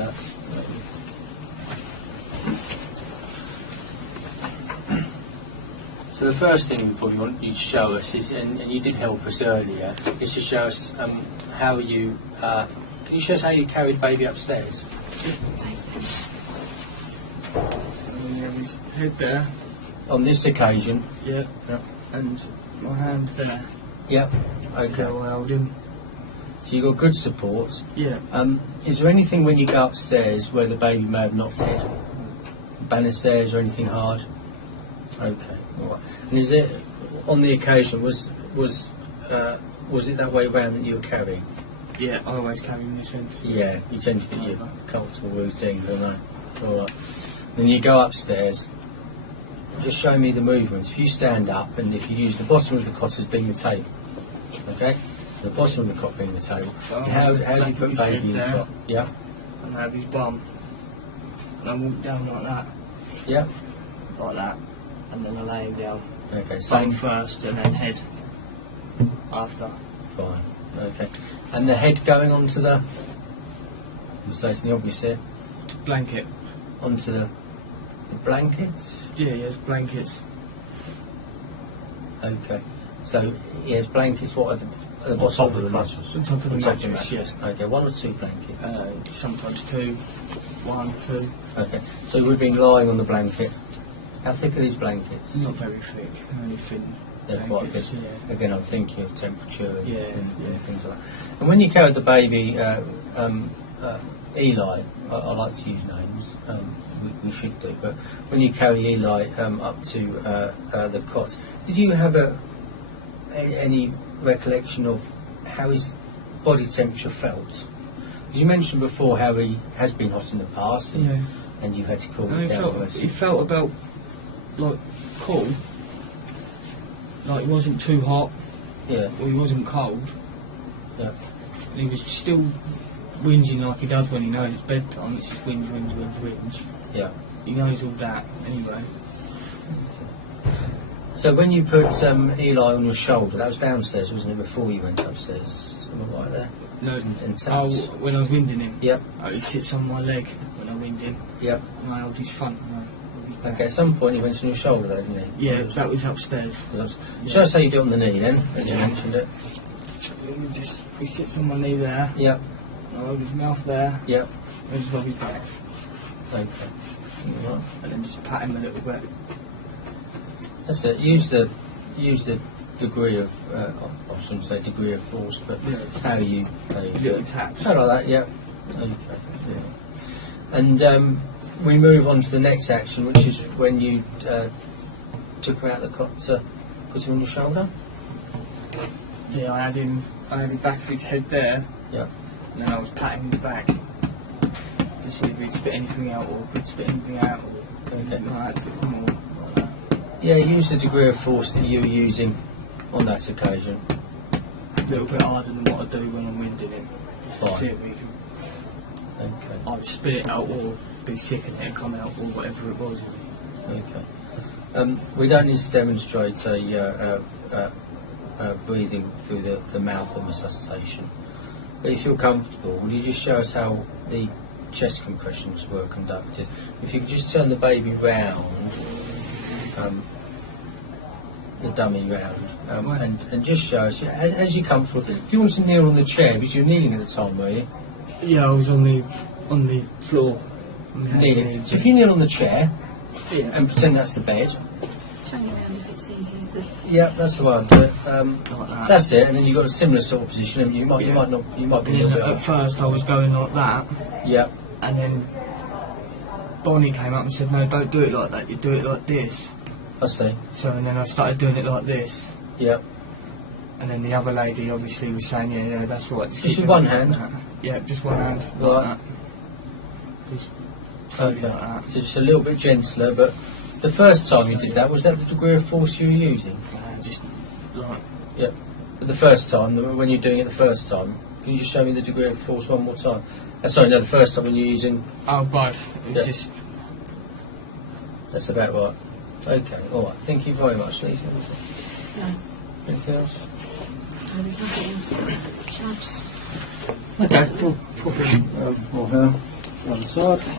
that. So the first thing we probably want you to show us is, and you did help us earlier, is to show us how you. Can you show us how you carried the baby upstairs? And we have his head there. On this occasion. Yeah. Yep. And my hand there. Yep. Okay. I held him. So you got good support. Yeah. Is there anything when you go upstairs where the baby may have knocked head? Banisters or anything hard? Okay. All right. And is it on the occasion was it that way round that you were carrying? Yeah, I always carry him this end. Yeah, you tend to get your comfortable routine, don't you? All right. Then you go upstairs. Just show me the movements. If you stand up and if you use the bottom of the cot as being the table, okay? The bottom of the cot being the table. So how do you put baby in the cot? Yeah. And I have his bum. And I walk down like that. Yeah. Like that. And then I lay him down. Okay. Bum Same. first and then head after. Fine. Okay. And the head going onto the. I'm stating the obvious here. Blanket. Onto the blankets. Yeah, he has blankets. Okay. So he has blankets. What are the bottom of the mattress? On top of the mattress, yeah. Okay. 1 or 2 blankets. Sometimes 2. 1, 2. Okay. So we've been lying on the blanket. How thick are these blankets? Not very thick, only thin. They're quite blankets, thick. yeah. Again, I'm thinking of temperature and, Yeah, and things like that. And when you carried the baby, Eli, I like to use names, we should do, but when you carry Eli up to the cot, did you have any recollection of how his body temperature felt? You mentioned before how he has been hot in the past, and you've had to cool him down. He felt about like cool, like he wasn't too hot. Yeah. Or he wasn't cold. Yeah. He was still whinging like he does when he knows it's bedtime. It's just whinge, whinge, whinge, whinge. Yeah. He knows all that anyway. So when you put Eli on your shoulder, that was downstairs, wasn't it, before you went upstairs? Am I right there? No, In taps. when I was winding him. Yep. He sits on my leg when I wind him. Yep. And I hold his front. Okay, at some point he went on your shoulder though, didn't he? Yeah, that was upstairs. Show us how you do it on the knee then, as you mentioned it. He sits on my knee there. Yep. I hold his mouth there. Yep. And just rub his back. Okay. Right. And then just pat him a little bit. That's it. Use the degree of I shouldn't say degree of force, but how you do Little it. taps. Something like that, yeah. Okay. Yeah. And we move on to the next action, which is when you took him out of the cot to put him on your shoulder. Yeah, I had him back of his head there. Yeah. And then I was patting his back to see if he'd spit anything out or if he'd spit anything out or anything like that. Yeah, use the degree of force that you were using on that occasion. A little bit harder than what I do when I'm winding him. Just to see if we can either spit it out or be sick and it come out or whatever it was. Okay. We don't need to demonstrate breathing through the mouth or resuscitation. But if you're comfortable, will you just show us how the chest compressions were conducted? If you could just turn the baby round, the dummy round, and just show us, as you're comfortable. If you want to kneel on the chair, because you were kneeling at the time, were you? Yeah, I was on the floor. Kneeling. So if you kneel on the chair, and pretend that's the bed. Turn it around if it's easier. Yeah, that's the one. But, Like that. that's it, and then you've got a similar sort of position, and you might be a little bit At off. first I was going like that, Yeah. and then Bonnie came up and said, no, don't do it like that, you do it like this. I see. So, and then I started doing it like this. Yeah. And then the other lady obviously was saying, yeah, that's right. Just with one hand? Yeah, just one hand. Right. Like that. Just Okay. like that. So just a little bit gentler, but the first time you did that, was that the degree of force you were using? Just like... Yeah. But the first time, when you're doing it the first time, can you just show me the degree of force one more time? Sorry, no, the first time when you're using... Oh, both. It was just... That's about right. Okay, alright, thank you very much, Lisa. No, Anything else? there's nothing else. Shall I just... Okay, we'll put in more here. One side.